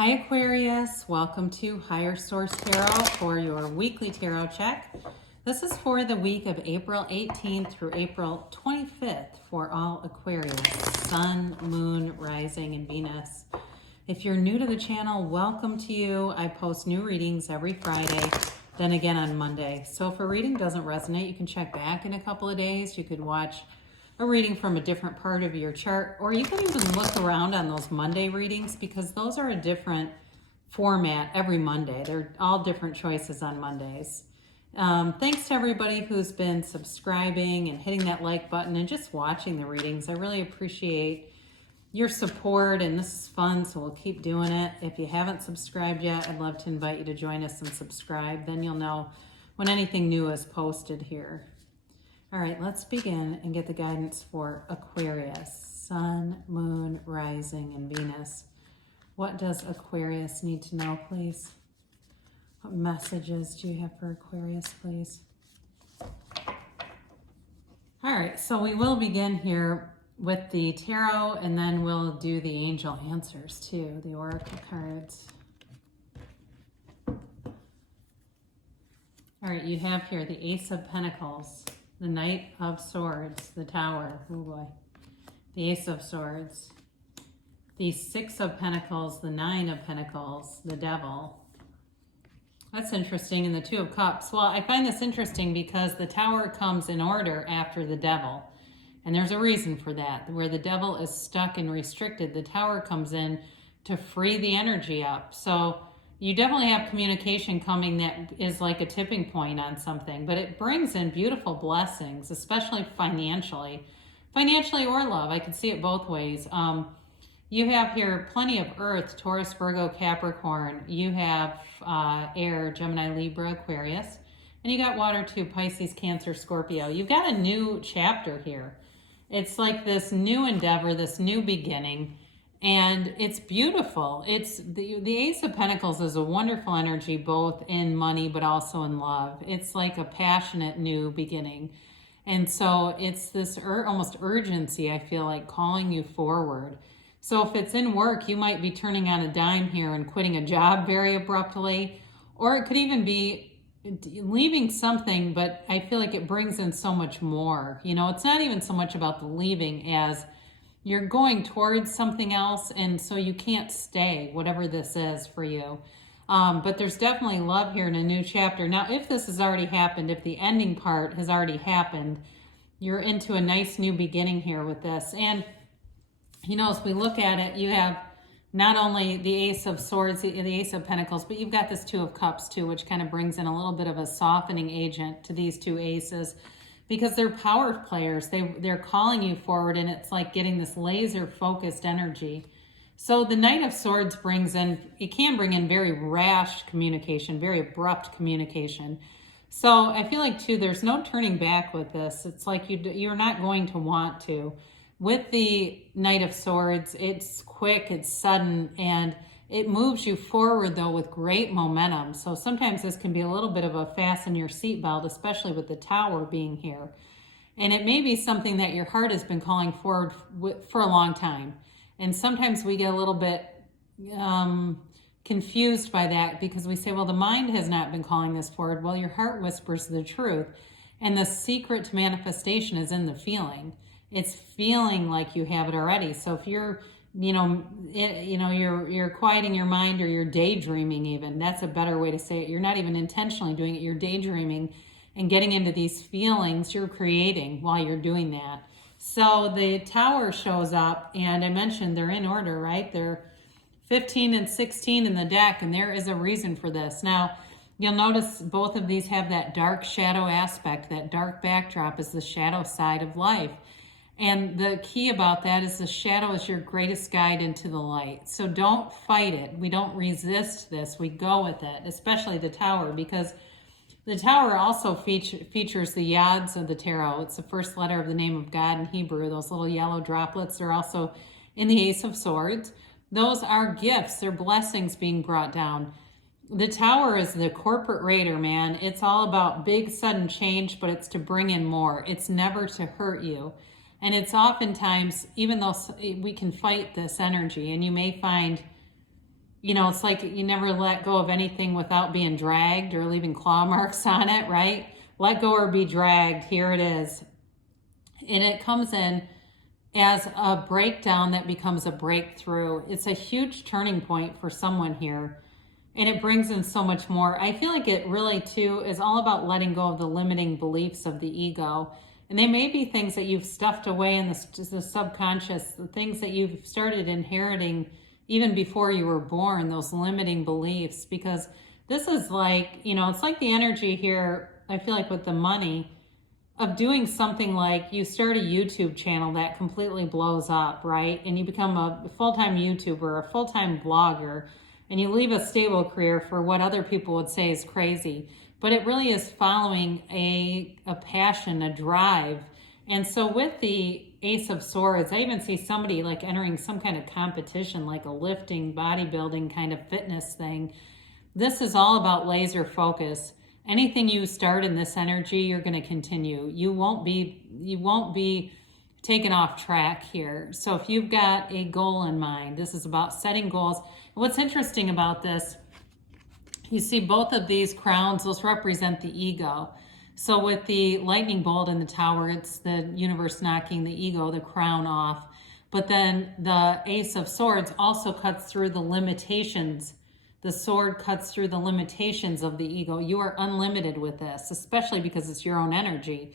Hi Aquarius, welcome to Higher Source Tarot for your weekly tarot check. This is for the week of April 18th through April 25th for all Aquarius, Sun, Moon, Rising, and Venus. If you're new to the channel, welcome to you. I post new readings every Friday, then again on Monday. So if a reading doesn't resonate, you can check back in a couple of days. You could watch a reading from a different part of your chart, or you can even look around on those Monday readings because those are a different format every Monday. They're all different choices on Mondays. Thanks to everybody who's been subscribing and hitting that like button and just watching the readings. I really appreciate your support, and this is fun, so we'll keep doing it. If you haven't subscribed yet, I'd love to invite you to join us and subscribe. Then you'll know when anything new is posted here. All right, let's begin and get the guidance for Aquarius, Sun, Moon, Rising, and Venus. What does Aquarius need to know, please? What messages do you have for Aquarius, please? All right, so we will begin here with the tarot, and then we'll do the angel answers too, the oracle cards. All right, you have here the Ace of Pentacles, the Knight of Swords, the Tower, oh boy, the Ace of Swords, the Six of Pentacles, the Nine of Pentacles, the Devil. That's interesting, and the Two of Cups. Well, I find this interesting because the Tower comes in order after the Devil, and there's a reason for that. Where the Devil is stuck and restricted, the Tower comes in to free the energy up. So you definitely have communication coming that is like a tipping point on something, but it brings in beautiful blessings, especially financially or love. I can see it both ways. You have here plenty of earth, Taurus, Virgo, Capricorn. You have air, Gemini, Libra, Aquarius, and you got water too, Pisces, Cancer, Scorpio. You've got a new chapter here. It's like this new endeavor, this new beginning. And it's beautiful. It's the Ace of Pentacles is a wonderful energy, both in money, but also in love. It's like a passionate new beginning. And so it's this almost urgency, I feel like, calling you forward. So if it's in work, you might be turning on a dime here and quitting a job very abruptly, or it could even be leaving something, but I feel like it brings in so much more. You know, it's not even so much about the leaving as you're going towards something else, and so you can't stay, whatever this is for you. But there's definitely love here in a new chapter. Now, if this has already happened, if the ending part has already happened, you're into a nice new beginning here with this. And, you know, as we look at it, you have not only the Ace of Swords, the Ace of Pentacles, but you've got this Two of Cups too, which kind of brings in a little bit of a softening agent to these two aces, because they're power players. They're calling you forward, and it's like getting this laser focused energy. So the Knight of Swords brings in, it can bring in very rash communication, very abrupt communication. So I feel like too, there's no turning back with this. It's like you're not going to want to. With the Knight of Swords, it's quick, it's sudden, and it moves you forward, though, with great momentum. So sometimes this can be a little bit of a fasten your seatbelt, especially with the Tower being here. And it may be something that your heart has been calling forward for a long time. And sometimes we get a little bit confused by that because we say, well, the mind has not been calling this forward. Well, your heart whispers the truth. And the secret to manifestation is in the feeling. It's feeling like you have it already. So if you're you're quieting your mind, or you're daydreaming even. That's a better way to say it. You're not even intentionally doing it. You're daydreaming and getting into these feelings you're creating while you're doing that. So the Tower shows up, and I mentioned they're in order, right? They're 15 and 16 in the deck, and there is a reason for this. Now, you'll notice both of these have that dark shadow aspect. That dark backdrop is the shadow side of life. And the key about that is the shadow is your greatest guide into the light. So don't fight it. We don't resist this. We go with it, especially the Tower, because the Tower also features the Yads of the tarot. It's the first letter of the name of God in Hebrew. Those little yellow droplets are also in the Ace of Swords. Those are gifts. They're blessings being brought down. The Tower is the corporate raider, man. It's all about big sudden change, but it's to bring in more. It's never to hurt you. And it's oftentimes, even though we can fight this energy, and you may find you know, it's like you never let go of anything without being dragged or leaving claw marks on it, right? Let go or be dragged. Here it is. And it comes in as a breakdown that becomes a breakthrough. It's a huge turning point for someone here. And it brings in so much more. I feel like it really, too, is all about letting go of the limiting beliefs of the ego. And they may be things that you've stuffed away in the subconscious, the things that you've started inheriting even before you were born, those limiting beliefs. Because this is like, you know, it's like the energy here, I feel like with the money, of doing something like you start a YouTube channel that completely blows up, right? And you become a full-time YouTuber, a full-time blogger, and you leave a stable career for what other people would say is crazy. But it really is following a passion, a drive. And so with the Ace of Swords, I even see somebody like entering some kind of competition, like a lifting, bodybuilding kind of fitness thing. This is all about laser focus. Anything you start in this energy, you're going to continue. You won't be taken off track here. So if you've got a goal in mind, this is about setting goals. And what's interesting about this, you see both of these crowns, those represent the ego. So with the lightning bolt in the tower, it's the universe knocking the ego, the crown off. But then the Ace of Swords also cuts through the limitations. The sword cuts through the limitations of the ego. You are unlimited with this, especially because it's your own energy.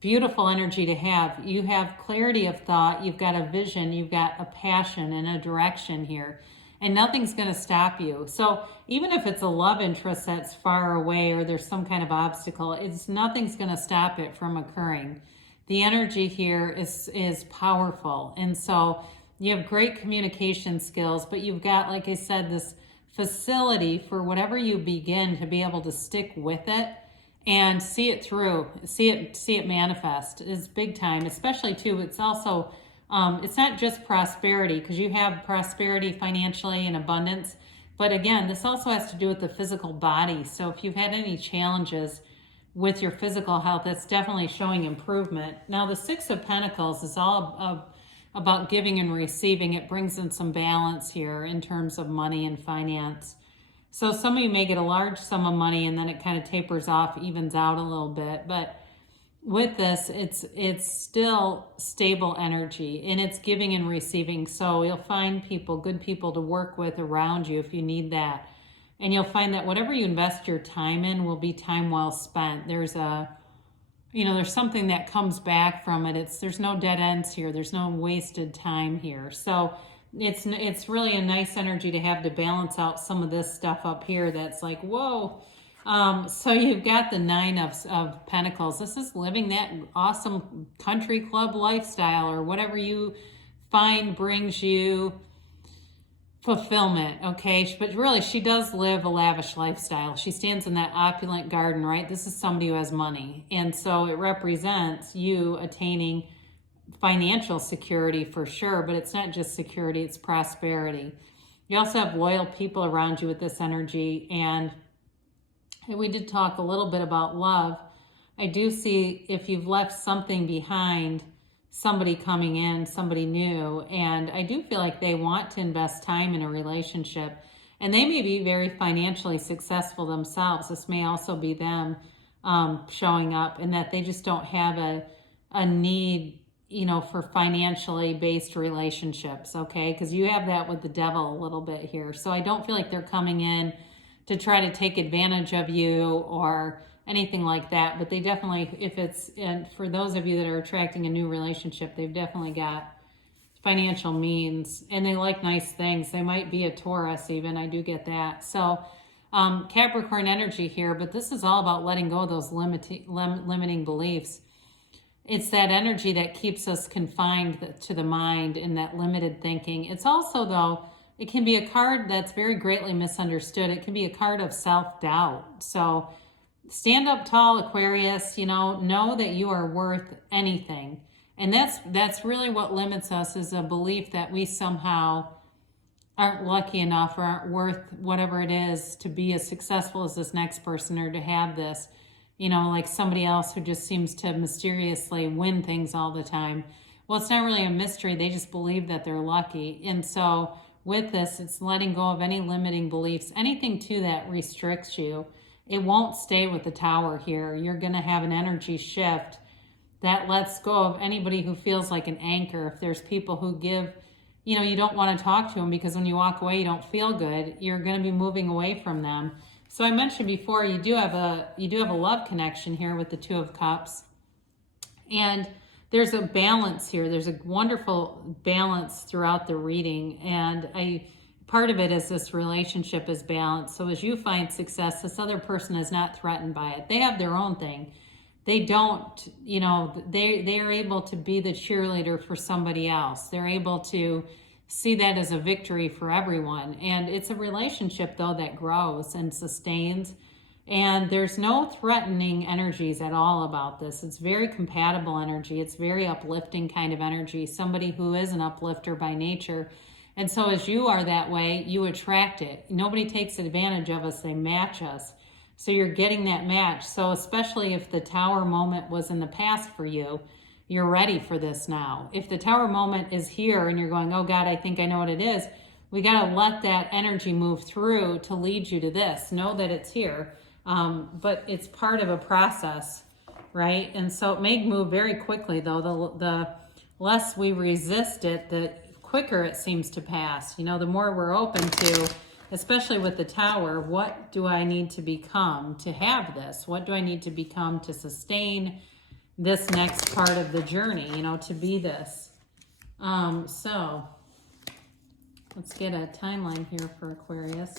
Beautiful energy to have. You have clarity of thought. You've got a vision. You've got a passion and a direction here. And nothing's going to stop you. So even if it's a love interest that's far away or there's some kind of obstacle, nothing's going to stop it from occurring. The energy here is powerful. And so you have great communication skills, but you've got, like I said, this facility for whatever you begin to be able to stick with it and see it through, see it manifest is big time. Especially too, it's also, it's not just prosperity, because you have prosperity financially and abundance, but again, this also has to do with the physical body. So if you've had any challenges with your physical health, it's definitely showing improvement. Now the Six of Pentacles is all about giving and receiving. It brings in some balance here in terms of money and finance. So some of you may get a large sum of money and then it kind of tapers off, evens out a little bit. But with this, it's still stable energy and it's giving and receiving. So you'll find people, good people to work with around you if you need that. And you'll find that whatever you invest your time in will be time well spent. There's something that comes back from it. There's no dead ends here. There's no wasted time here. So it's really a nice energy to have to balance out some of this stuff up here that's like, whoa. So you've got the Nine of Pentacles. This is living that awesome country club lifestyle or whatever you find brings you fulfillment, okay? But really, she does live a lavish lifestyle. She stands in that opulent garden, right? This is somebody who has money. And so it represents you attaining financial security for sure, but it's not just security, it's prosperity. You also have loyal people around you with this energy. And we did talk a little bit about love. I do see if you've left something behind, somebody coming in, somebody new, and I do feel like they want to invest time in a relationship, and they may be very financially successful themselves. This may also be them showing up, and that they just don't have a need, for financially based relationships, okay? Because you have that with the devil a little bit here. So I don't feel like they're coming in to try to take advantage of you or anything like that, but they definitely, and for those of you that are attracting a new relationship, they've definitely got financial means and they like nice things. They might be a Taurus even, I do get that. So Capricorn energy here, but this is all about letting go of those limiting beliefs. It's that energy that keeps us confined to the mind and that limited thinking. It's also, though, it can be a card that's very greatly misunderstood. It can be a card of self-doubt. So stand up tall, Aquarius, know that you are worth anything. And that's really what limits us, is a belief that we somehow aren't lucky enough or aren't worth whatever it is to be as successful as this next person or to have this, like somebody else who just seems to mysteriously win things all the time. Well, it's not really a mystery. They just believe that they're lucky. And so with this, it's letting go of any limiting beliefs, anything too that restricts you. It won't stay with the Tower here. You're going to have an energy shift that lets go of anybody who feels like an anchor. If there's people who give, you know, you don't want to talk to them because when you walk away, you don't feel good. You're going to be moving away from them. So I mentioned before, you do have a love connection here with the Two of Cups. And there's a balance here. There's a wonderful balance throughout the reading. And part of it is this relationship is balanced. So as you find success, this other person is not threatened by it. They have their own thing. They don't, you know, they are able to be the cheerleader for somebody else. They're able to see that as a victory for everyone. And it's a relationship, though, that grows and sustains. And there's no threatening energies at all about this. It's very compatible energy. It's very uplifting kind of energy. Somebody who is an uplifter by nature. And so as you are that way, you attract it. Nobody takes advantage of us. They match us. So you're getting that match. So especially if the Tower moment was in the past for you, you're ready for this now. If the Tower moment is here and you're going, oh God, I think I know what it is, we got to let that energy move through to lead you to this. Know that it's here. But it's part of a process, right? And so it may move very quickly, though. The less we resist it, the quicker it seems to pass. You know, the more we're open to, especially with the Tower, what do I need to become to have this? What do I need to become to sustain this next part of the journey, you know, to be this? So let's get a timeline here for Aquarius.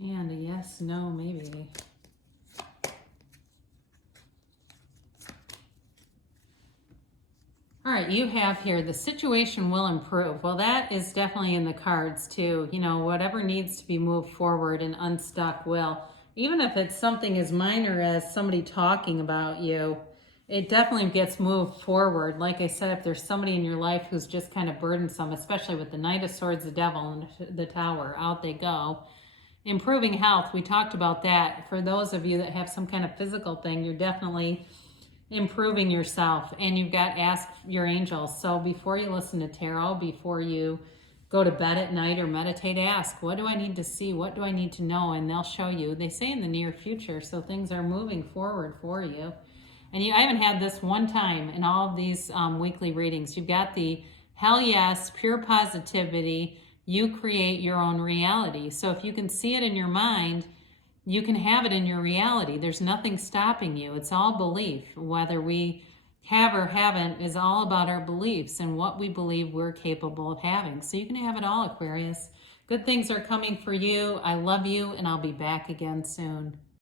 And a yes, no, maybe. All right, you have here, the situation will improve. Well, that is definitely in the cards too. You know, whatever needs to be moved forward and unstuck will. Even if it's something as minor as somebody talking about you, it definitely gets moved forward. Like I said, if there's somebody in your life who's just kind of burdensome, especially with the Knight of Swords, the Devil, and the Tower, out they go. Improving health, we talked about that. For those of you that have some kind of physical thing, you're definitely improving yourself, and you've got ask your angels. So before you listen to tarot, before you go to bed at night or meditate, ask, what do I need to see? What do I need to know? And they'll show you. They say in the near future, so things are moving forward for you. And I haven't had this one time in all of these weekly readings. You've got the hell yes, pure positivity. You create your own reality. So if you can see it in your mind, you can have it in your reality. There's nothing stopping you. It's all belief. Whether we have or haven't is all about our beliefs and what we believe we're capable of having. So you can have it all, Aquarius. Good things are coming for you. I love you, and I'll be back again soon.